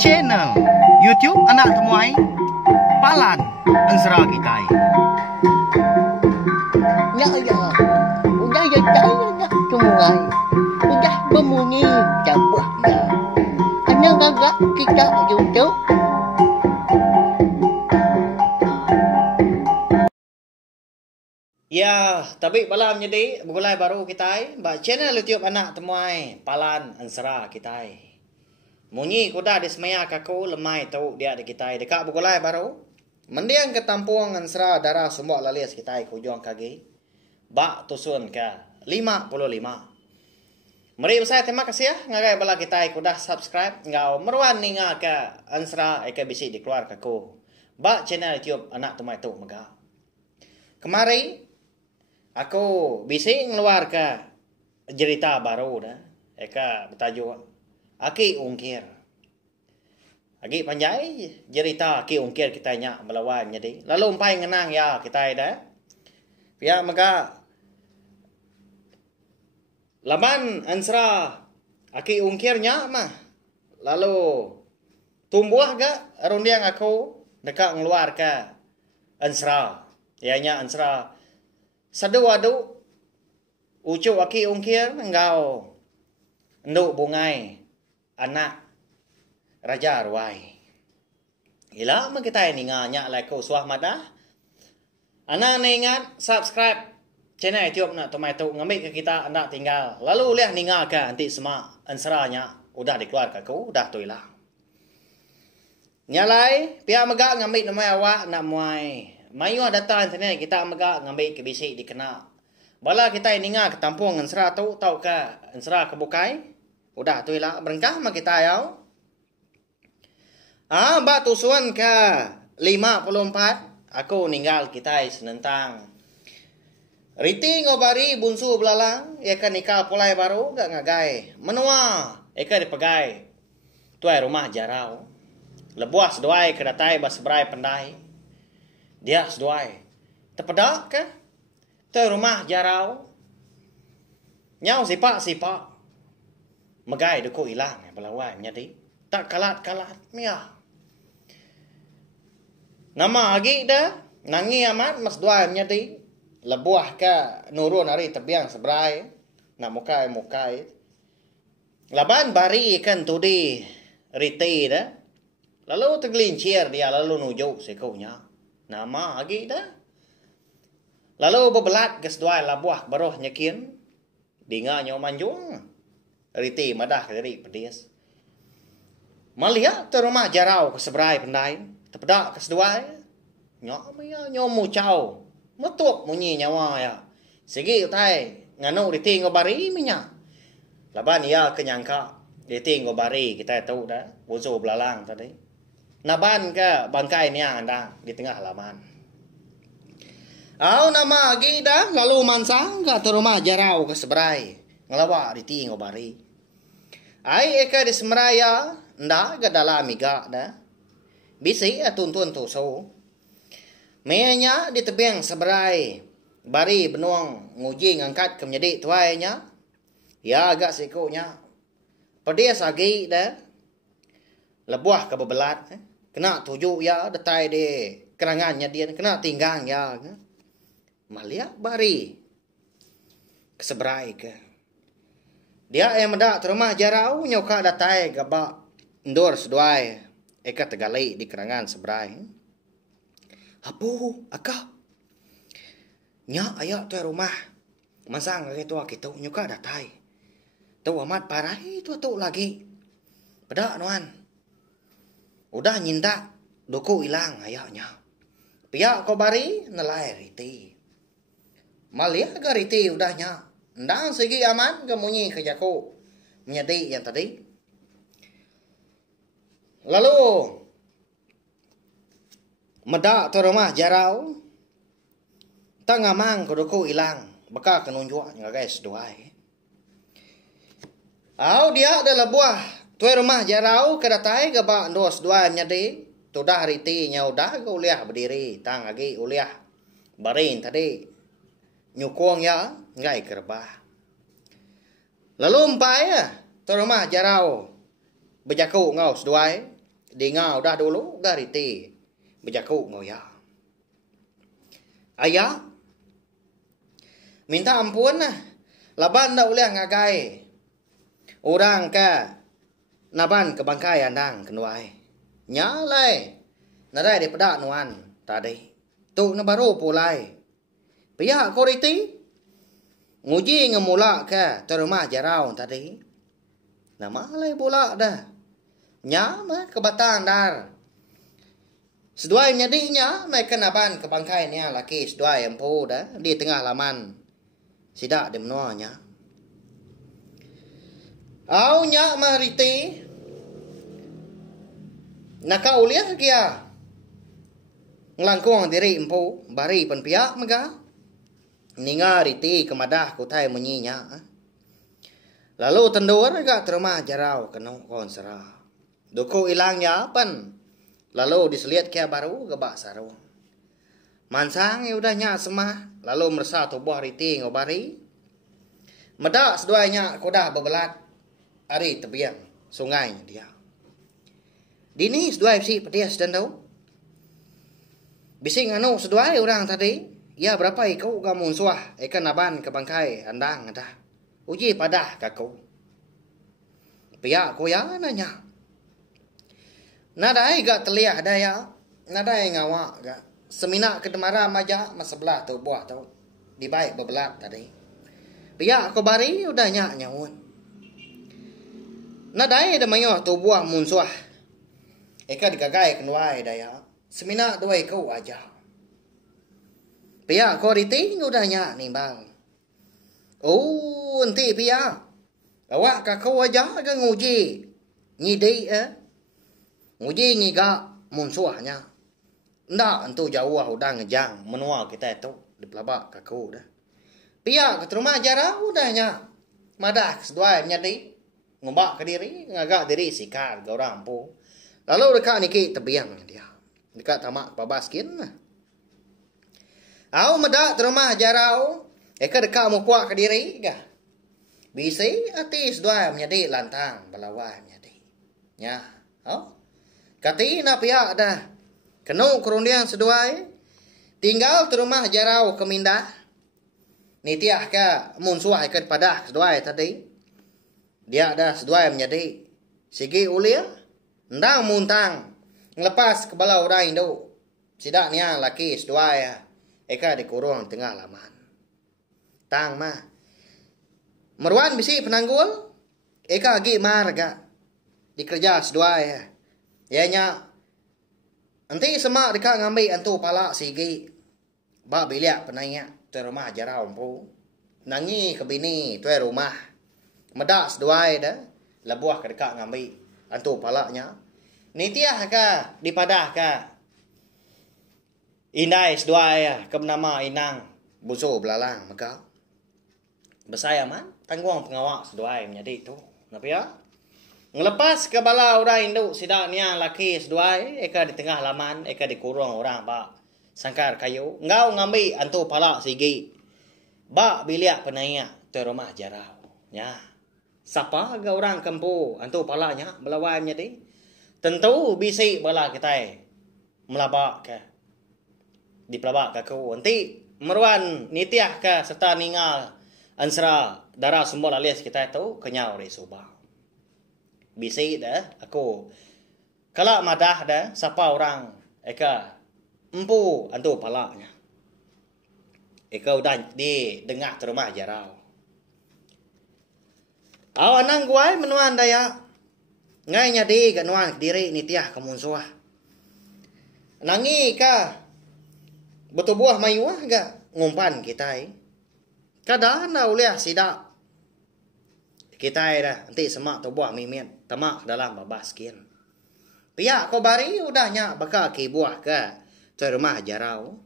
Channel YouTube Anak Temuai Palan Ensera Kitai. Ya ya, udah ya saya temuai, udah berbunyi cabutnya. Anak agak kita YouTube. Ya, tapi malam jadi begulai baru kita ba channel YouTube Anak Temuai Palan Ensera Kitai. Munyi kuda di semaya kaku lemai tau dia di kita dekat begulai baru. Mendiang ke tampung Ensera darah semua lalias kita kujong kagi. Ba tusun ke 55. Mari saya terima kasih ya ngagai bala kita kuda subscribe ngau meruan ninga ke Ensera eka bisi dikeluar kaku. Ba channel YouTube Anak Temuai tu mega. Kemari aku bisi ngeluar ke cerita baru dah. Eka bertajuk Aki Ungkir. Agi panjai cerita Aki Ungkir kita nyak melawan jadi. Lalu umpai ngenang ya kita dah. Pia maka laban Ensera Aki Ungkirnya mah. Lalu tumbuh ga rundiang aku dekat ngeluar ke Ensera. Ianya Ensera sadu-adu ucu Aki Ungkir engkau nduk bungai anak Raja Ruai. Ila ma kita ini nganya like suah madah. Ana ingat subscribe channel YouTube Nak Temuai tu ngambil ke kita anda tinggal. Lalu lihat ninga ke anti semua Enseranya udah dikeluar ke aku udah tu ilang. Nyalai pihak megak ngambil nama awak nak muai. Mayu data internet kita megak ngambil ke bisik dikena. Bala kita ingat ke tampung Ensera tu tahu ke Ensera kebukai. Udah tu ilang berengkah ma kita yau. Ba tusuan ke 54 aku ninggal kita senentang. Riti ngobari bunsu belalang eka nikah pulai baru gak ngagai. Menua eka dipegai. Tuai rumah jarau. Lebuas doai kedatai basbrai pendai. Dia sedoai. Tepedak ke? Tuai rumah jarau. Nyau sipak-sipak. Megai duku hilang belawai menjadi. Tak kalat-kalat mia. Nama agi dah. Nangi amat mas doai menjadi. Lebuah ke nurun hari tebiang sebrai. Nak mukai. Laban bari ikan tudi riti dah. Lalu tergelincir dia lalu nujuk sekunya. Nama agi dah. Lalu bebelat ke seduai labuah baruh nyakin. Dinga nyo manjung. Riti madah dari pedis. Malia tu rumah jarau ke sebrai pendai. Terpedak ke seduai. Nyo mucau. Metuk munyi nyawa ya. Segi utai nganu riti ngobari minyak. Laban ia kenyangka riti ngobari kita tahu dah. Buzu belalang tadi. Naban ke bangkai ni anda di tengah halaman. Au nama agi dah lalu mansang ke tu rumah jarau ke sebrai. Ngelawak riti ngobari. Ai eka di semeraya nda ke dalam miga dah. Bisi tuntun tu so. Mayanya di tebing seberai. Bari benuang nguji ngangkat ke menjadi tuainya. Ya agak sikunya. Pedes agi dah. Lebuah ke bebelat. Kena tujuk ya detai di kerangannya dia. Kena tinggang ya. Malia bari. Keseberai ke. Dia yang mendak terumah jarau. Nyoka datai gabak. Ndur seduai. Eka tegali di kerangan seberai. Apu, akak. Nya ayak tu rumah. Masang lagi tua kita nyuka datai. Tu amat parai tu lagi. Pedak nuan. Udah nyindak duku hilang ayaknya. Pihak kau bari nelai riti. Malia ke riti udahnya. Ndang segi aman ke munyi ke jaku. Menjadi yang tadi. Lalu medak tu rumah jarau. Tak ngamang ke duku hilang. Beka kenunjuk nga guys doai. Au dia adalah buah. Tu rumah jarau kedatai ke bak dos doai menjadi. Tu dah riti nya udah ke uliah berdiri. Tang lagi uliah. Barin tadi. Nyukong ya. Ngai kerbah. Lalu umpai ya. Tu rumah jarau. Berjaku ngau seduai. Di ngau dah dulu gariti. Berjaku ngau ya. Ayah. Minta ampun lah. Laban dah boleh ngagai. Orang ka. Naban ke bangkai andang kenuai. Nyalai. Nadai di pedak nuan. Tadi. Tu na baru pulai. Pihak koriti. Nguji ngemula ka. Terumah jarau tadi. Nama lai pula dah. Nyama ke batang dar. Seduai menyadinya. Mereka naban ke bangkai ni laki seduai empu dah. Di tengah laman. Sidak di menuanya. Au nya mariti. Nakau lihat kia. Ngelangkung diri empu. Bari penpiak mega. Ninga riti kemadah kutai menyinya. Lalu tendur agak terumah jarau kena konsera. Duku ilangnya pan. Lalu diselihat kia baru gebak sarung. Mansang udahnya semah. Lalu merasa tubuh riti ngobari. Medak seduanya kudah berbelat. Ari tebiang sungai dia. Dini seduai si petias dan tahu. Bising anu seduai orang tadi. Ya berapa ikau kamu suah. Ikan naban ke bangkai andang dah. Uji padah kakau. Pihak ko ya nanya. Nadai gak teliah daya. Nadai ngawak gak. Seminak kedemara maja masebelah tu buah tu. Di baik berbelat tadi. Pihak ko bari udah nyak nyawun. Nadai ada mayo tu buah munsuah. Eka digagai kenuai daya. Seminak dua ikau aja. Pihak ko riti udah nyak nimbang. Oh, nanti pihak. Awak kakau aja ke nguji. Ngidi Nguji ngiga munsuahnya. Ndak entu jauh udah ngejang menua kita itu di pelabak kakau dah. Pihak ke rumah jarau udahnya. Madah seduai menyadi. Ngombak ke diri, ngagak diri sikar ke orang pu. Lalu dekat niki tebiang dia. Dekat tamak babaskin. Au medak terumah jarau. Eka dekat mu puak ke diri gah. Bisi ati seduai menyadi lantang balawai menyadi. Ya, au. Kati na pihak dah. Kenu kerundian seduai. Tinggal terumah jarau kemindah. Nitiah ka munsuah ikat padah seduai tadi. Dia dah seduai menjadi sigi ulia. Ndang muntang. Ngelepas kepala orang Indo. Sidak niya laki seduai. Eka dikurung tengah laman. Tang mah. Meruan bisi penanggul. Eka agi marga. Dikerja seduai. Ianya. Nanti semak dekat ngambil antu palak sigi. Ba biliak penanya. Tuan rumah jarau empu. Nangi ke bini tuan rumah. Medak seduai dah. Lebuah ke dekat ngambil. Antu palaknya. Nitiah ka. Dipadah ka. Indai seduai. Kemenama inang. Busu belalang. Maka. Besaya man. Tanggung pengawak seduai menjadi tu. Kenapa ya? Ngelepas ke bala orang Indo. Sidak niya laki seduai. Eka di tengah laman. Eka dikurung orang pak. Sangkar kayu. Ngau ngambil antu palak sigi. Bak biliak penanya. Tuan rumah jarau. Ya. Siapa ke orang kampu antu palanya belawai menjadi. Tentu bisi bala kita melabak ke. Di pelabak ke ku. Nanti meruan nitiah ke serta ningal. Ansra darah semua alias kita itu kenyau dari subah. Bisi dah aku. Kalau madah dah siapa orang. Eka. Empu antu palaknya. Eka udah di dengah terumah jarau. Aw anang guai menuan daya. Ngai nyadi ke nuan diri nitiah kemunsuah. Nangi ka. Betul buah mayuah gak ngumpan kita. Kadang na uliah sidak. Kita dah nanti semak tu buah mimit. Tamak dalam babaskin. Pihak ko bari udahnya bakal ki buah ke. Tuan rumah jarau.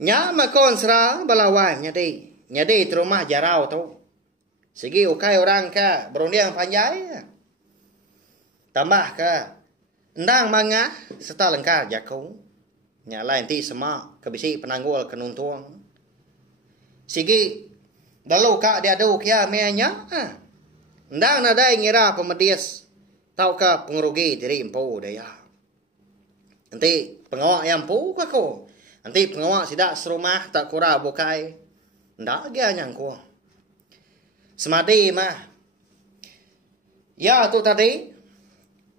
Nya makon sera balawai nyadi. Nyadi terumah jarau tu. Segi ukai orang ka berundiang panjai. Tambah ka endang mangah serta lengkar jakung. Nya lain ti semak kebisi penanggul kenuntung. Segi dalu ka dia adu kia meanya. Endang nadai ngira pemedis Tahukah pengerugi diri empu daya. Nanti pengawak yang empu ka ko. Nanti pengawak sidak serumah tak kura bukai. Ndak dia nyang ko. Semadi mah. Ya tu tadi.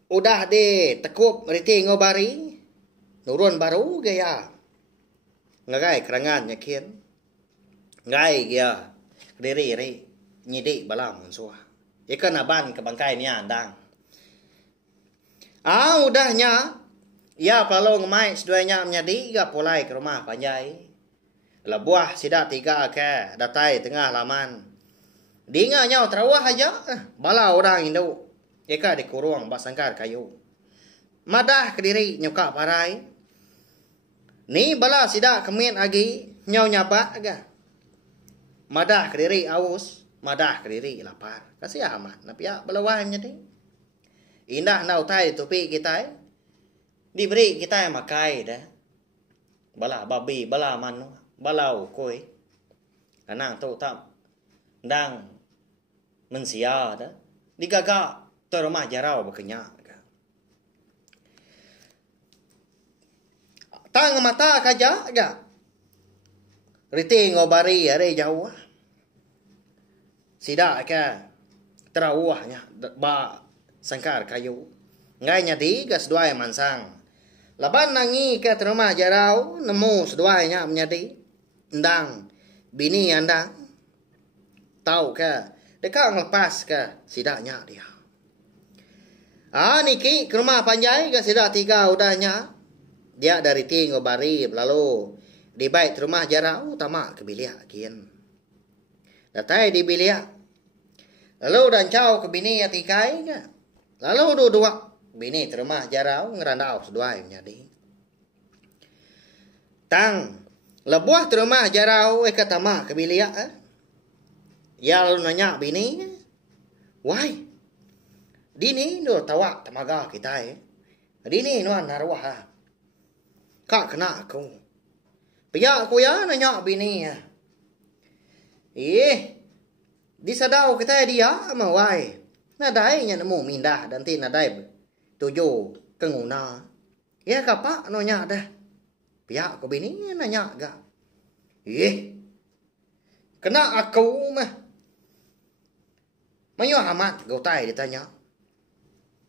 Udah di tekup riti ngobari. Nurun baru gaya. Ngagai kerangan nyakin. Ngai gaya. Diri ri. Nyidik balam munsua. Ikan aban ke bangkai ni andang. Udahnya. Ya kalau ngemai seduanya menjadi. Iga pulai ke rumah panjai. Lebuah sidak 3 ke. Datai tengah laman. Dinga nyau terawah aja. Bala orang Indo. Ika dikurung basangkar kayu. Madah ke diri nyuka parai. Ni bala sidak kemin agi. Nyau nyabak aga. Madah ke diri aus. Madah ke diri lapar. Kasih amat. Napiak balawah menjadi. Indah nau tai topi kita. Diberi kita yang makai dah. Bala babi, bala manu, bala ukoi. Kanang tu tak dang mensia dah. Digagak tu rumah jarau berkenyak. Tang mata kaja agak. Riti ngobari are jauh. Sidak ke terawahnya ba sangkar kayu. Ngai nyadi gas duai mansang. Laban nangi ke rumah jarau nemu seduainya menyadi. Ndang bini andang. Tahu ke dekat ngelepas ke sidaknya dia. Niki ke rumah panjai ke sidak 3 udahnya. Dia dari tinggal bari lalu di bait rumah jarau tamak ke bilik kian. Datai di bilik. Lalu dan cau ke bini atikai ke. Lalu dua bini terumah jarau ngerandau seduai menjadi. Tang lebuah terumah jarau ke tamak ke bilik. Ya lalu nanya bini. Why? Dini do tawak tamaga kita Dini nuan narwah. Kak kena aku. Pihak aku ya nanya bini ya. Disadau kita dia mawai. Nadai nya nemu mindah dan ti nadai tuju kenguna. Ya kapak nanya dah. Pihak aku bini nanya ga. Kena aku mah. Mayu amat gautai ditanya.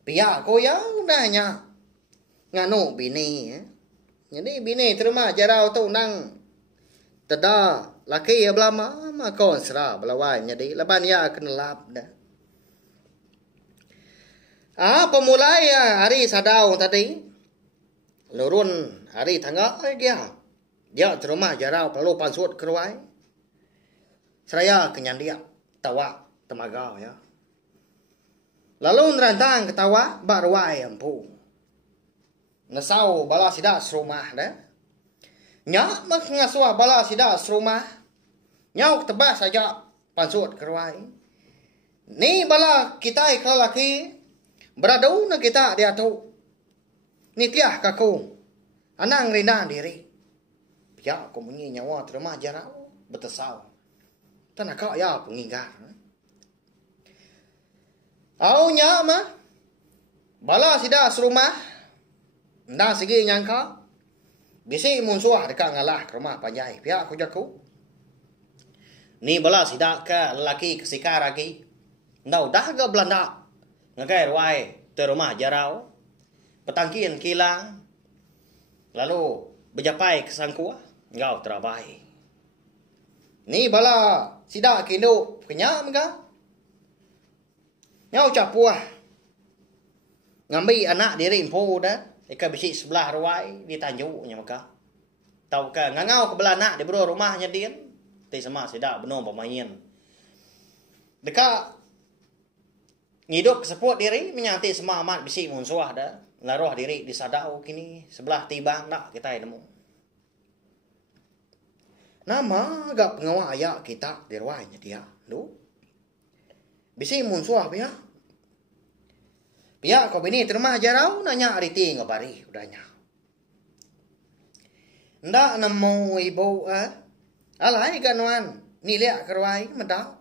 Pihak aku ya udahnya. Nganu bini Jadi bini terima jarau tu nang tada laki ya belama makon sera belawai jadi laban ya kenelap dah. Pemulai hari sadau tadi lurun hari tangga dia. Dia terima jarau perlu pansut keruai. Seraya kenyan dia tawa temaga ya. Lalu nerantang ketawa barwai ampu. Nasau bala sida serumah dah. Nya mak ngasua bala sida serumah. Nyau tebas saja pansut keruai. Ni bala kita ikal laki beradau na kita dia tu. Ni tiah kaku. Anang rina diri. Ya aku mengi nyawa terima jarau betesau. Tanah kau ya penginggar. Au nya mah bala sida serumah. Nda segi nyangka. Bisi munsuah dekat ngalah ke rumah panjai. Pihak aku jaku. Ni bala sidak ke lelaki kesikar lagi. Nda udah ke Belanda. Ngagai ruai te rumah jarau. Petangkin kilang. Lalu berjapai ke sangkua. Ngau terabai. Ni bala sidak kindo kenyam ka. Ngau capuah. Ngambil anak diri impu dah. Ika bisi sebelah ruai di tanjuknya maka. Tahu ke ngangau ke belah nak di bro rumahnya dia. Ti sama sidak benar pemain. Dekat ngidup keseput diri menyati semua amat bisi munsuah dah. Laruh diri disadau kini sebelah tibang nak kita nemu. Nama agak pengawal ayak kita di ruainya dia. Lu. Bisi munsuah dia. Pihak kau bini terima jarau nanya ariti ngabari udahnya. Ndak nemu ibu alai ganuan ni liak keruai medau.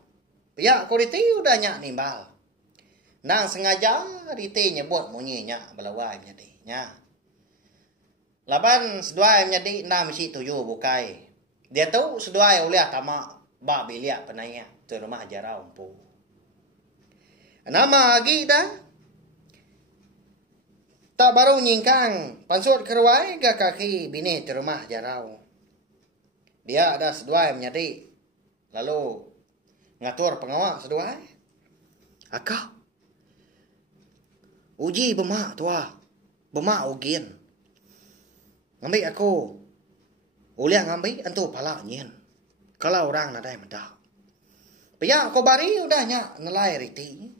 Pihak kau riti udahnya nimbal. Nang sengaja riti nyebut munyinya belawai menjadi nya. Laban seduai menjadi nang misi tuju bukai. Dia tahu seduai oleh tamak ba bilia penanya tu rumah jarau empu. Nama lagi dah. Tak baru nyingkang pansut kerwai ke kaki bini tu rumah jarau. Dia ada seduai menjadi lalu ngatur pengawal seduai. Akak uji bemak tua. Bemak ugin. Ngambil aku. Uliang ngambil antu pala nyin. Kalau orang nadai mendak. Pia aku bari udahnya nelai riti.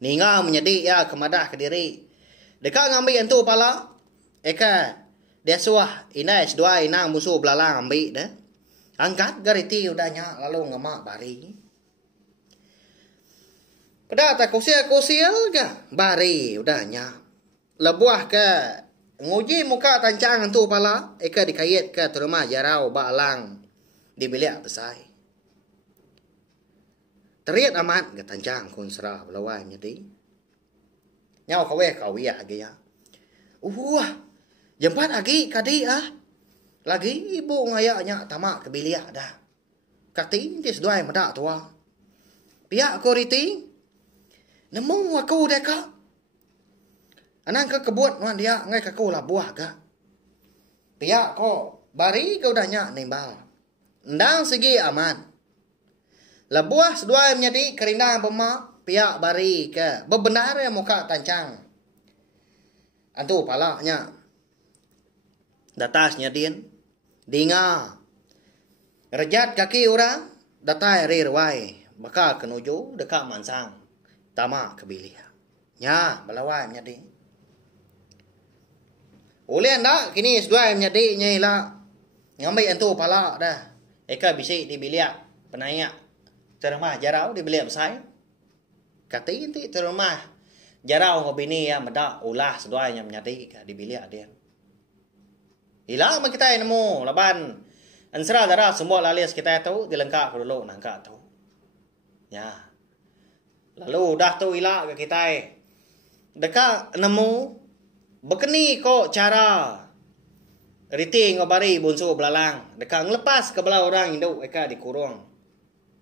Ninga menjadi ya kemadah ke diri. Dekat ngambil antu pala. Eka dia suah inai sedua inang musuh belalang ambil dah. Angkat gariti udahnya lalu ngemak bari. Pada tak kusil ke bari udahnya. Lebuah ke nguji muka tancang antu pala. Eka dikait ke terumah jarau balang di bilik besai. Teriat amat ke tancang kun serah belawai menjadi. Nyau kawe kawiyah lagi ya. Jempat lagi kadi ah. Lagi ibu ngayaknya tamak ke bilik dah. Kati dia seduai medak tua. Pihak aku riti. Nemu aku deka. Anang ke kebut wan dia ngai ke aku lah buah ke. Pihak ko bari kau danya nimbal. Ndang segi aman. Lebuah seduai menjadi kerindang bemak. Pihak bari ke bebenar yang muka tancang. Antu palaknya. Datasnya din. Dinga. Rejat kaki orang. Datai rirwai. Baka kenuju dekat mansang. Tama kebilih. Nya belawai menjadi. Oleh anda kini seduai menjadi nyailah. Ngambil antu palak dah. Eka bisik di bilik penayak. Terumah jarau di bilik besai. Kata inti terumah jarau ko bini ya medak ulah seduai yang menjadi di bilik dia. Hilang kita nemu laban ansra darah semua lalis kita tahu dilengkap dulu nangka tahu. Ya. Lalu dah tu ilak ke kita. Dekat nemu bekeni kok cara riti ngobari bunsu belalang. Dekat ngelepas ke belah orang induk eka dikurung.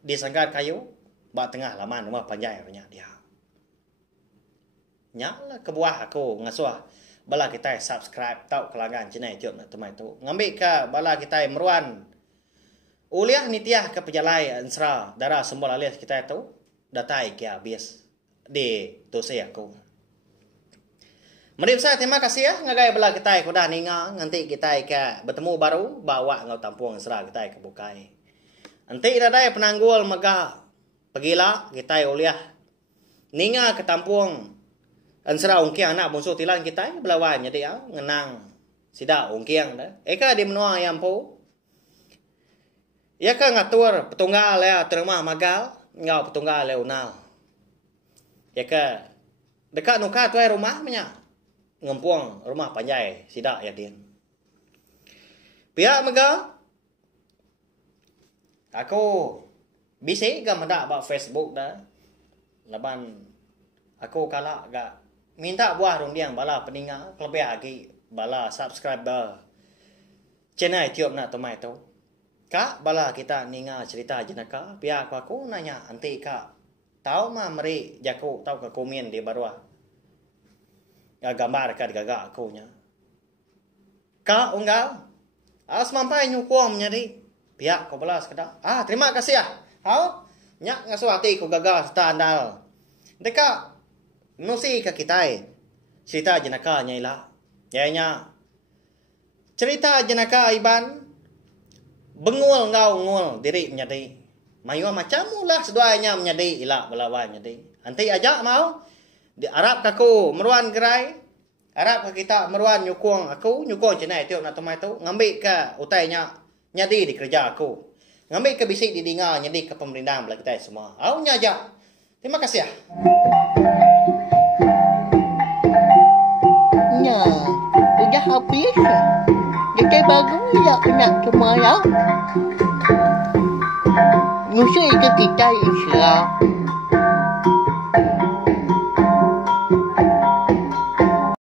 Disangkat kayu bak tengah laman rumah panjai punya dia. Nyala ke buah aku ngasuh bala kita subscribe tau kelangan channel YouTube nak temai tu. Ngambil ke bala kita meruan. Uliah nitiah ke pejalai ansra darah semua alis kita tu datai ke habis di dosa aku. Mari saya terima kasih ya ngagai bala kita ko dah ninga nanti kita ke bertemu baru bawa ngau tampung ansra kita ke bukai. Nanti dadai penanggul mega pergilah kita uliah ninga ke tampung ansra ungkiang anak bungsu tilan kita belawan jadi ngenang sida ungkiang dah. Eka di menua yang po. Ya ka ngatur petunggal ya terima magal ngau petunggal leonal. Ya ka dekat nuka tu rumah punya ngempuang rumah panjai sida ya din. Pihak mega aku bisik ke mendak ba Facebook dah. Laban aku kalak gak minta buah rundiang bala peninga lebih lagi bala subscriber channel YouTube nak temai tu. Kak bala kita ninga cerita jenaka pihak aku nanya anti kak tahu mah meri jaku tahu ke komen di bawah. Gambar kat gagak aku nya. Kak unggal as mampai nyukuam nyari pihak ko belas kada. Terima kasih ya. Hau nyak ngasuh hati ko gagak standal. Dekat nusi ke kita cerita jenaka nyaila. Yanya cerita jenaka iban bengul ngau ngul diri menjadi. Mayu macam lah seduanya menjadi ilak belawan menjadi. Anti ajak mau di Arab kaku meruan gerai. Arab ke kita meruan nyukung aku nyukung cenai tiup nak temai tu ngambil ke utainya nyadi di kerja aku. Ngambil ke bisik di dinga nyadi ke pemerintahan belah kita semua. Au nyajak. Terima kasih ya. Nya, udah habis. Jadi bagus ya nak semua ya. Musuh itu kita Islam.